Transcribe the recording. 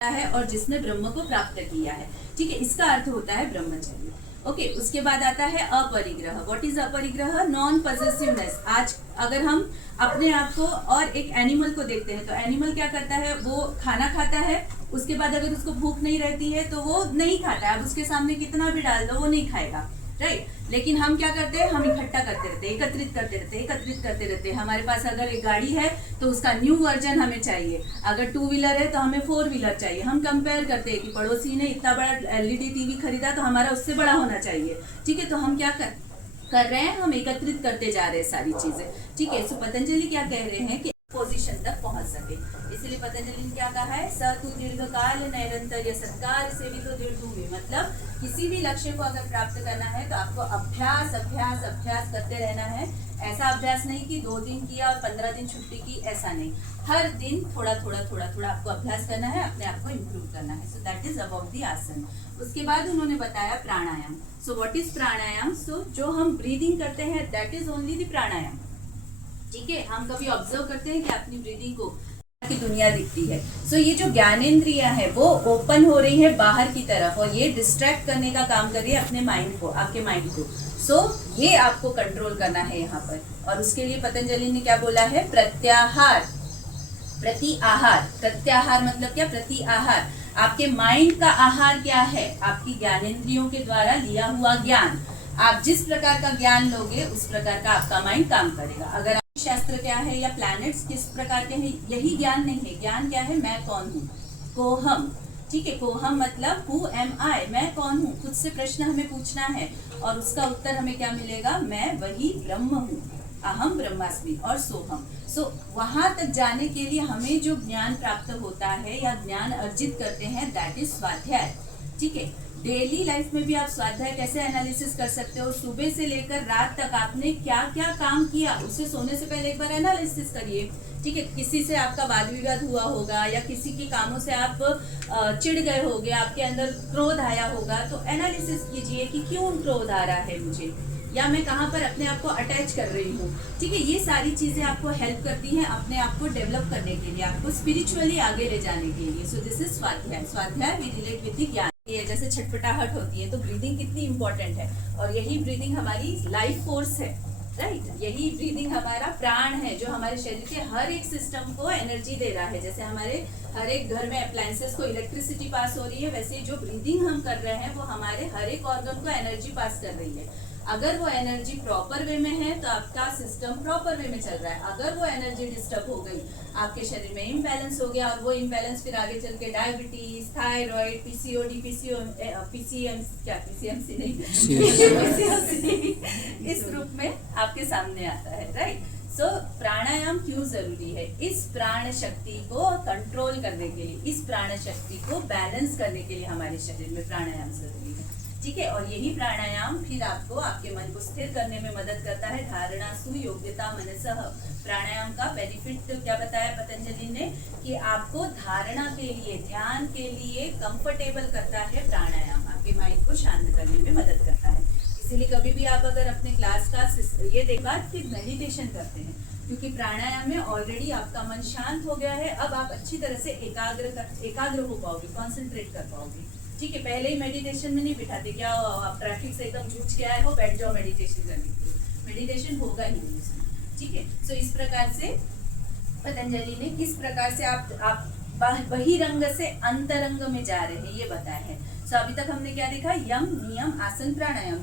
है और जिसने ब्रह्म को प्राप्त किया है। ठीक है, इसका अर्थ होता है ब्रह्मचर्य। ओके, उसके बाद आता है अपरिग्रह। व्हाट इज अपरिग्रह? Non possessiveness. आज अगर हम अपने आप को और एक एनिमल को देखते हैं तो एनिमल क्या करता है, वो खाना खाता है, उसके बाद अगर उसको भूख नहीं रहती है तो वो नहीं खाता है। अब उसके सामने कितना भी डाल दो वो नहीं खाएगा, राइट। लेकिन हम क्या करते हैं, हम इकट्ठा करते रहते, एकत्रित करते रहते। हमारे पास अगर एक गाड़ी है तो उसका न्यू वर्जन हमें चाहिए, अगर 2 व्हीलर है तो हमें 4 व्हीलर चाहिए। हम कंपेयर करते हैं कि पड़ोसी ने इतना बड़ा एलईडी टीवी खरीदा तो हमारा उससे बड़ा होना चाहिए। ठीक है, तो हम क्या कर रहे हैं, हम एकत्रित करते जा रहे हैं सारी चीजें। ठीक है, सो पतंजलि क्या कह रहे हैं कि पोजीशन तक पहुंच सके, इसलिए पतंजलि ने क्या कहा है, स तु दीर्घकाल नैरंतर्य सत्कार से भी तो दीर्घ। मतलब किसी भी लक्ष्य को अगर प्राप्त करना है तो आपको अभ्यास अभ्यास अभ्यास करते रहना है। ऐसा अभ्यास नहीं कि 2 दिन किया और 15 दिन छुट्टी की, ऐसा नहीं। हर दिन थोड़ा थोड़ा आपको अभ्यास करना है, अपने आप को इम्प्रूव करना है। So that is about the आसन। उसके बाद उन्होंने बताया प्राणायाम। सो व्हाट इज प्राणायाम? सो जो हम ब्रीदिंग करते हैं दैट इज ओनली द प्राणायाम। ठीक है, हम कभी ऑब्जर्व करते हैं कि अपनी ब्रीदिंग को की दुनिया दिखती है। सो ये जो ज्ञानेंद्रियां है वो ओपन हो रही है बाहर की तरफ और ये डिस्ट्रैक्ट करने का काम कर रही है अपने माइंड को, आपके माइंड को। सो ये आपको कंट्रोल करना है यहाँ पर। और उसके लिए पतंजलि ने क्या बोला है, प्रत्याहार, प्रति आहार। प्रत्याहार मतलब क्या? प्रति आहार। आपके माइंड का आहार क्या है? आपकी ज्ञानेंद्रियों के द्वारा लिया हुआ ज्ञान। आप जिस प्रकार का ज्ञान लोगे उस प्रकार का आपका माइंड काम करेगा। अगर शास्त्र क्या है या प्लैनेट्स किस प्रकार के हैं, यही ज्ञान नहीं है। ज्ञान क्या है? मैं कौन हूँ, कोहम। ठीक है, कोहम मतलब हु एम आई, मैं कौन हूँ। खुद से प्रश्न हमें पूछना है और उसका उत्तर हमें क्या मिलेगा, मैं वही ब्रह्म हूँ, अहम ब्रह्मास्मि और सोहम। सो वहां तक जाने के लिए हमें जो ज्ञान प्राप्त होता है या ज्ञान अर्जित करते हैं दैट इज स्वाध्याय। ठीक है, डेली लाइफ में भी आप स्वाध्याय कैसे एनालिसिस कर सकते हो, सुबह से लेकर रात तक आपने क्या क्या काम किया उसे सोने से पहले एक बार एनालिसिस करिए। ठीक है, किसी से आपका वाद विवाद हुआ होगा या किसी के कामों से आप चिढ़ गए होगे, आपके अंदर क्रोध आया होगा, तो एनालिसिस कीजिए कि क्यों क्रोध आ रहा है मुझे, या मैं कहाँ पर अपने आप को अटैच कर रही हूँ। ठीक है, ये सारी चीजें आपको हेल्प करती हैं अपने आप को डेवलप करने के लिए, आपको स्पिरिचुअली आगे ले जाने के लिए। सो दिस इज स्वाध्याय। स्वाध्याय वी रिलेट विद ज्ञान। ये जैसे छटपटाहट होती है तो ब्रीदिंग कितनी इंपॉर्टेंट है, और यही ब्रीदिंग हमारी लाइफ फोर्स है, राइट। यही ब्रीदिंग हमारा प्राण है जो हमारे शरीर के हर एक सिस्टम को एनर्जी दे रहा है। जैसे हमारे हर एक घर में अप्लायंसेस को इलेक्ट्रिसिटी पास हो रही है, वैसे जो ब्रीदिंग हम कर रहे हैं वो हमारे हर एक ऑर्गन को एनर्जी पास कर रही है। अगर वो एनर्जी प्रॉपर वे में है तो आपका सिस्टम प्रॉपर वे में चल रहा है। अगर वो एनर्जी डिस्टर्ब हो गई, आपके शरीर में इम्बैलेंस हो गया, और वो इम्बैलेंस फिर आगे चल के डायबिटीज, थायराइड, पीसीओडी, पीसीएमसी नहीं इस रूप में आपके सामने आता है, राइट। सो प्राणायाम क्यों जरूरी है? इस प्राण शक्ति को कंट्रोल करने के लिए, इस प्राण शक्ति को बैलेंस करने के लिए हमारे शरीर में प्राणायाम जरूरी है। ठीक है, और यही प्राणायाम फिर आपको आपके मन को स्थिर करने में मदद करता है। धारणा सुयोग्यता मनसः। प्राणायाम का बेनिफिट क्या बताया पतंजलि ने, कि आपको धारणा के लिए, ध्यान के लिए कंफर्टेबल करता है प्राणायाम, आपके माइंड को शांत करने में मदद करता है। इसलिए कभी भी आप अगर अपने क्लास का ये देखा फिर मेडिटेशन करते हैं, क्योंकि प्राणायाम में ऑलरेडी आपका मन शांत हो गया है। अब आप अच्छी तरह से एकाग्र हो पाओगे, कॉन्सेंट्रेट कर पाओगे। ठीक है, पहले ही मेडिटेशन में नहीं बिठाते, क्या आप ट्रैफिक से एकदम जूझ के आए हो, बैठ जाओ मेडिटेशन करने के लिए, मेडिटेशन होगा ही नहीं उसमें। ठीक है, सो इस प्रकार से पतंजलि ने किस प्रकार से आप बहिरंग से अंतरंग में जा रहे हैं ये बताया है। सो अभी तक हमने क्या देखा, यम, नियम, आसन, प्राणायाम।